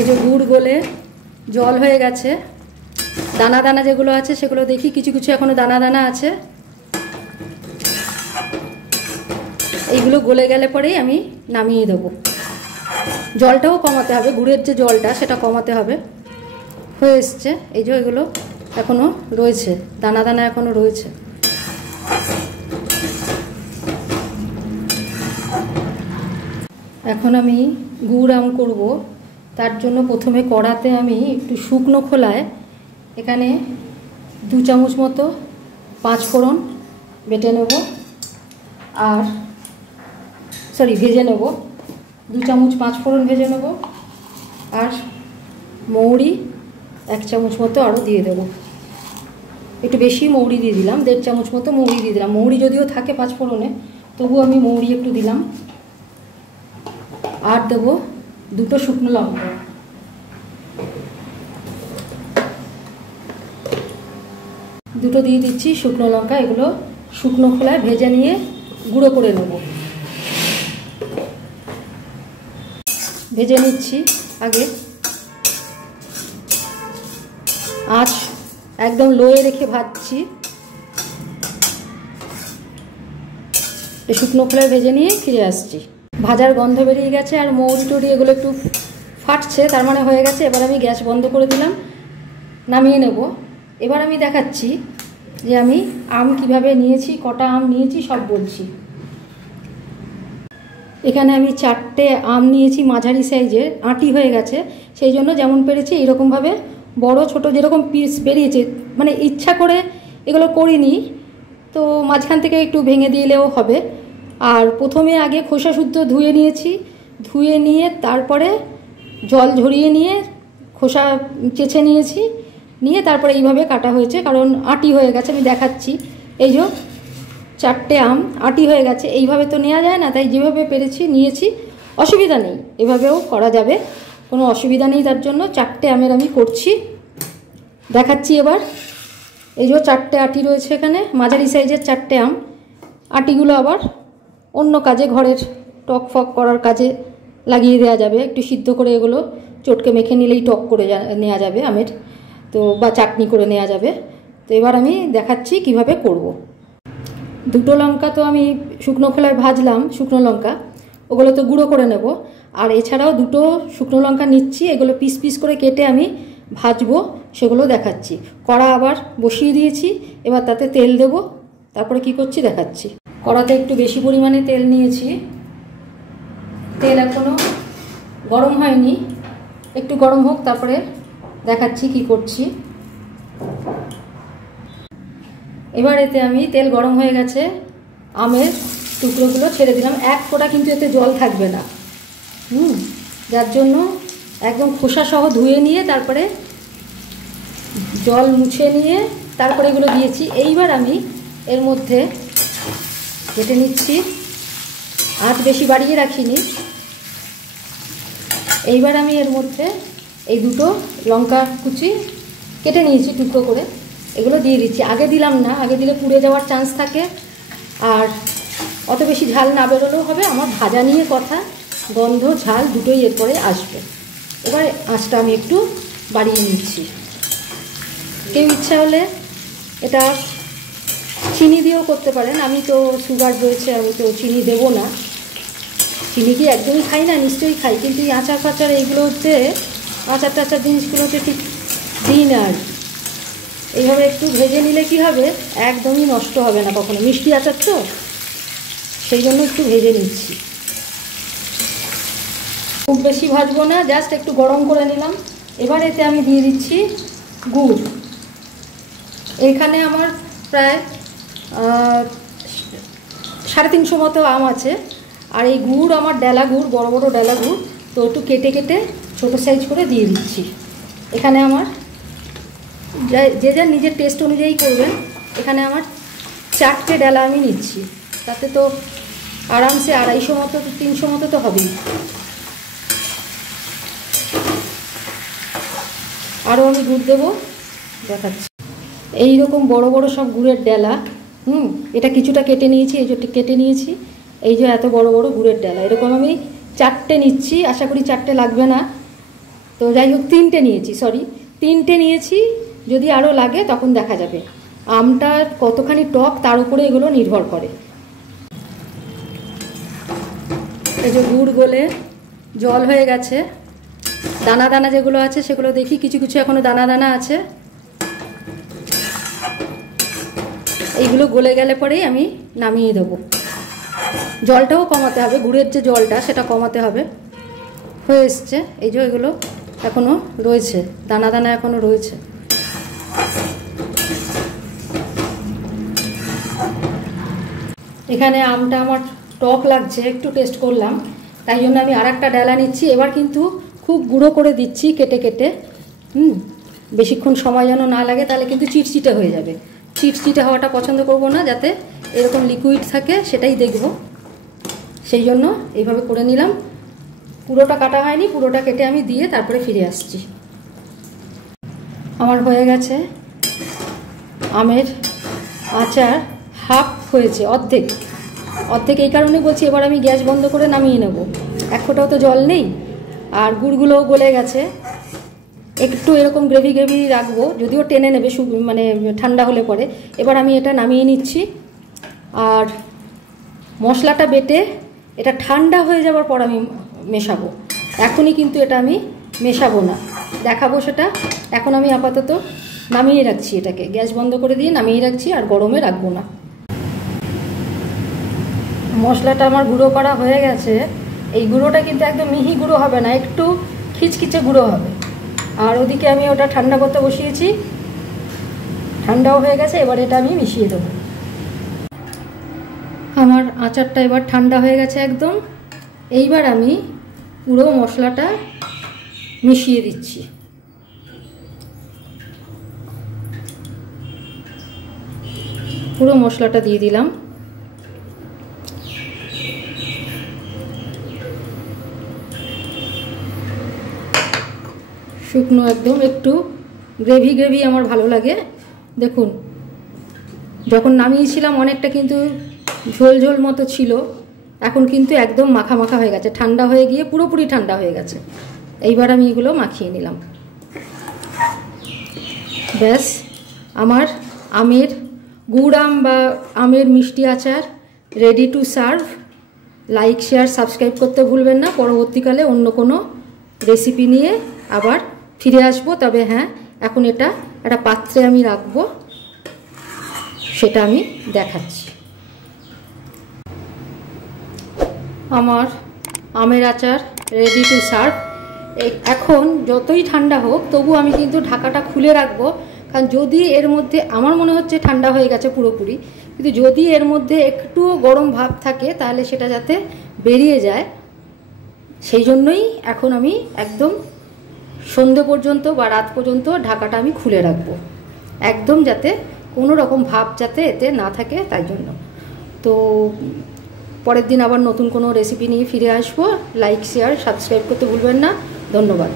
এই যে গুড় গলে জল হয়ে গেছে, দানা দানা যেগুলো আছে সেগুলো দেখি, কিছু কিছু এখনো দানা দানা আছে। এইগুলো গলে গেলে পরেই আমি নামিয়ে দেবো। জলটাও কমাতে হবে, গুড়ের যে জলটা সেটা কমাতে হবে। হয়ে এসছে, এই যে এগুলো এখনো রয়েছে, দানা দানা এখনো রয়েছে। এখন আমি গুড় আম করব, তার জন্য প্রথমে কড়াতে আমি একটু শুকনো খোলায় এখানে 2 চামচ মতো 5 ফোড়ন বেটে নেব, আর ভেজে নেব। 2 চামচ 5 ফোড়ন ভেজে নেব, আর মৌরি 1 চামচ মতো আরও দিয়ে দেবো। একটু বেশি মৌরি দিয়ে দিলাম, 1.5 চামচ মতো মৌরি দিয়ে দিলাম। মৌরি যদিও থাকে 5 ফোড়নে, তবু আমি মৌরি একটু দিলাম। আর দেবো 2টো শুকনো লঙ্কা। দুটো দিয়ে দিচ্ছি শুকনো লঙ্কা। এগুলো শুকনো খোলায় ভেজে নিয়ে গুঁড়ো করে নেব। ভেজে নিচ্ছি আগে, আঁচ একদম লোয়ে রেখে ভাজছি। শুকনো খোলায় ভেজে নিয়ে ফিরে আসছি। ভাজার গন্ধ বেরিয়ে গেছে আর মৌরি টুরি এগুলো একটু ফাটছে, তার মানে হয়ে গেছে। এবার আমি গ্যাস বন্ধ করে দিলাম, নামিয়ে নেব। এবার আমি দেখাচ্ছি যে আমি আম কিভাবে নিয়েছি, কটা আম নিয়েছি সব বলছি। এখানে আমি 4টে আম নিয়েছি, মাঝারি সাইজের, আঁটি হয়ে গেছে। সেই জন্য যেমন পেরেছি এরকমভাবে বড় ছোট যেরকম পিস বেরিয়েছে, মানে ইচ্ছা করে এগুলো করিনি, তো মাঝখান থেকে একটু ভেঙে দিলেও হবে। আর প্রথমে আগে খোসা শুদ্ধ ধুয়ে নিয়েছি, ধুয়ে নিয়ে তারপরে জল ঝরিয়ে নিয়ে খোসা চেঁচে নিয়েছি, নিয়ে তারপরে এইভাবে কাটা হয়েছে, কারণ আঁটি হয়ে গেছে। আমি দেখাচ্ছি, এই যে 4টে আম আঁটি হয়ে গেছে, এইভাবে তো নেওয়া যায় না, তাই যেভাবে পেরেছি নিয়েছি। অসুবিধা নেই, এভাবেও করা যাবে, কোনো অসুবিধা নেই। তার জন্য 4টে আমের আমি করছি, দেখাচ্ছি এবার। এই যে 4টে আঁটি রয়েছে এখানে, মাঝারি সাইজের 4টে আম। আঁটিগুলো আবার অন্য কাজে, ঘরের টক ফক করার কাজে লাগিয়ে দেওয়া যাবে। একটু সিদ্ধ করে এগুলো চটকে মেখে নিলেই টক করে নেওয়া যাবে আমের, তো বা চাটনি করে নেওয়া যাবে। তো এবার আমি দেখাচ্ছি কিভাবে করব। 2টো লঙ্কা তো আমি শুকনো খোলায় ভাজলাম, শুকনো লঙ্কা ওগুলো তো গুঁড়ো করে নেব। আর এছাড়াও 2টো শুকনো লঙ্কা নিচ্ছি, এগুলো পিস পিস করে কেটে আমি ভাজবো, সেগুলো দেখাচ্ছি। কড়া আবার বসিয়ে দিয়েছি, এবার তাতে তেল দেব, তারপরে কি করছি দেখাচ্ছি। কড়াতে একটু বেশি পরিমাণে তেল নিয়েছি, তেল এখনো গরম হয়নি, একটু গরম হোক তারপরে দেখাচ্ছি কি করছি। এবার এতে আমি, তেল গরম হয়ে গেছে, আমের টুকরোগুলো ছেড়ে দিলাম। 1 ফোঁটা কিন্তু এতে জল থাকবে না, যার জন্য একদম খোসা সহ ধুয়ে নিয়ে তারপরে জল মুছে নিয়ে তারপরে এগুলো দিয়েছি। এইবার আমি এর মধ্যে কেটে নিচ্ছি, আঁচ বেশি বাড়িয়ে রাখিনি। এইবার আমি এর মধ্যে এই 2টো লঙ্কা কুচি কেটে নিয়েছি টুকরো করে, এগুলো দিয়ে দিচ্ছি। আগে দিলাম না, আগে দিলে পুড়ে যাওয়ার চান্স থাকে, আর অত বেশি ঝাল না বেরোলেও হবে। আমার ভাজা নিয়ে কথা, গন্ধ ঝাল দুটোই এরপরে আসবে। এবার আঁচটা আমি একটু বাড়িয়ে নিচ্ছি। কেউ ইচ্ছা হলে এটা চিনি দিয়েও করতে পারেন, আমি তো সুগার রয়েছে, আমি তো চিনি দেবো না। চিনি কি একদমই খাই না? নিশ্চয়ই খাই, কিন্তু এই আচার ফাচার এইগুলোতে, আচার টাচার জিনিসগুলোতে ঠিক দিই না। আর এইভাবে একটু ভেজে নিলে কি হবে, একদমই নষ্ট হবে না কখনো। মিষ্টি আচার তো, সেই জন্য একটু ভেজে নিচ্ছি। খুব বেশি ভাজবো না, জাস্ট একটু গরম করে নিলাম। এবার এতে আমি দিয়ে দিচ্ছি গুড়। এখানে আমার প্রায় 350 মতো আম আছে, আর এই গুড় আমার ডেলা গুড়, বড় বড় ডেলা গুড়, তো একটু কেটে কেটে ছোটো সাইজ করে দিয়ে দিচ্ছি। এখানে আমার যে যার নিজের টেস্ট অনুযায়ী করবেন। এখানে আমার 4টে ডেলা আমি নিচ্ছি, তাতে তো আরামসে 250 মতো 300 মতো তো হবেই। আরও আমি গুড় দেবো, দেখাচ্ছি। এইরকম বড় বড় সব গুড়ের ডেলা, এটা কিছুটা কেটে নিয়েছি, এই যে কেটে নিয়েছি, এই যে এত বড় বড় গুড়ের ডেলা, এরকম আমি 4টে নিচ্ছি। আশা করি 4টে লাগবে না, তো যাই হোক 3টে নিয়েছি, সরি 3টে নিয়েছি, যদি আরও লাগে তখন দেখা যাবে। আমটার কতখানি টক তার উপরে এগুলো নির্ভর করে। এই যে গুড় গলে জল হয়ে গেছে, দানা দানা যেগুলো আছে সেগুলো দেখি, কিছু কিছু এখনো দানা দানা আছে। এইগুলো গলে গেলে পরেই আমি নামিয়ে দেবো। জলটাও কমাতে হবে, গুড়ের যে জলটা সেটা কমাতে হবে। হয়ে এসছে, এই যে এগুলো এখনো রয়েছে, দানা দানা এখনো রয়েছে। এখানে আমটা আমার টক লাগছে, একটু টেস্ট করলাম, তাই জন্য আমি আর একটা ডালা নিচ্ছি। এবার কিন্তু খুব গুঁড়ো করে দিচ্ছি কেটে কেটে, বেশিক্ষণ সময় যেন না লাগে, তাহলে কিন্তু চিটচিটে হয়ে যাবে। চিটচিটে হওয়াটা পছন্দ করব না, যাতে এরকম লিকুইড থাকে সেটাই দেখব, সেই জন্য এইভাবে করে নিলাম। পুরোটা কাটা হয়নি, পুরোটা কেটে আমি দিয়ে তারপরে ফিরে আসছি। আমার হয়ে গেছে আমের আচার, হাফ হয়েছে, অর্ধেক অর্ধেক। এই কারণে বলছি এবার আমি গ্যাস বন্ধ করে নামিয়ে নেব, এক ফোঁটাও তো জল নেই, আর গুড়গুলোও গলে গেছে। একটু এরকম গ্রেভি গ্রেভি রাখবো, যদিও টেনে নেবে মানে ঠান্ডা হলে পরে। এবার আমি এটা নামিয়ে নিচ্ছি, আর মশলাটা বেটে এটা ঠান্ডা হয়ে যাওয়ার পর আমি মেশাবো। এখনই কিন্তু এটা আমি মেশাবো না, দেখাবো সেটা। এখন আমি আপাতত নামিয়ে রাখছি, এটাকে গ্যাস বন্ধ করে দিয়ে নামিয়ে রাখছি, আর গরমে রাখবো না। মশলাটা আমার গুঁড়ো করা হয়ে গেছে। এই গুঁড়োটা কিন্তু একদম মিহি গুঁড়ো হবে না, একটু খিচখিচে গুঁড়ো হবে। আর ওদিকে আমি ওটা ঠান্ডা করতে বসিয়েছি, ঠান্ডাও হয়ে গেছে। এবার এটা আমি মিশিয়ে দেবো। আমার আচারটা এবার ঠান্ডা হয়ে গেছে একদম। এইবার আমি পুরো মশলাটা মিশিয়ে দিচ্ছি। পুরো মশলাটা দিয়ে দিলাম। শুকনো একদম, একটু গ্রেভি গ্রেভি আমার ভালো লাগে। দেখুন, যখন নামিয়েছিলাম অনেকটা কিন্তু ঝোল ঝোল মতো ছিল, এখন কিন্তু একদম মাখা মাখা হয়ে গেছে, ঠান্ডা হয়ে গিয়ে পুরোপুরি ঠান্ডা হয়ে গেছে। এইবার আমি এগুলো মাখিয়ে নিলাম। ব্যাস, আমার আমের গুড় আম বা আমের মিষ্টি আচার ready to serve. Like, share, subscribe করতে ভুলবেন না। পরবর্তীকালে অন্য কোনো রেসিপি নিয়ে আবার ফিরে আসবো। তবে হ্যাঁ, এখন এটা একটা পাত্রে আমি রাখবো, সেটা আমি দেখাচ্ছি। আমার আমের আচার রেডি টু সার্ভ। এখন যতই ঠান্ডা হোক তবু আমি কিন্তু ঢাকাটা খুলে রাখবো, কারণ যদি এর মধ্যে, আমার মনে হচ্ছে ঠান্ডা হয়ে গেছে পুরোপুরি, কিন্তু যদি এর মধ্যে একটুও গরম ভাব থাকে তাহলে সেটা যাতে বেরিয়ে যায়, সেই জন্যই এখন আমি একদম সন্ধে পর্যন্ত বা রাত পর্যন্ত ঢাকাটা আমি খুলে রাখবো, একদম যাতে কোনো রকম ভাব যাতে এতে না থাকে, তাই জন্য। তো পরের দিন আবার নতুন কোনো রেসিপি নিয়ে ফিরে আসবো। লাইক, শেয়ার, সাবস্ক্রাইব করতে ভুলবেন না। ধন্যবাদ।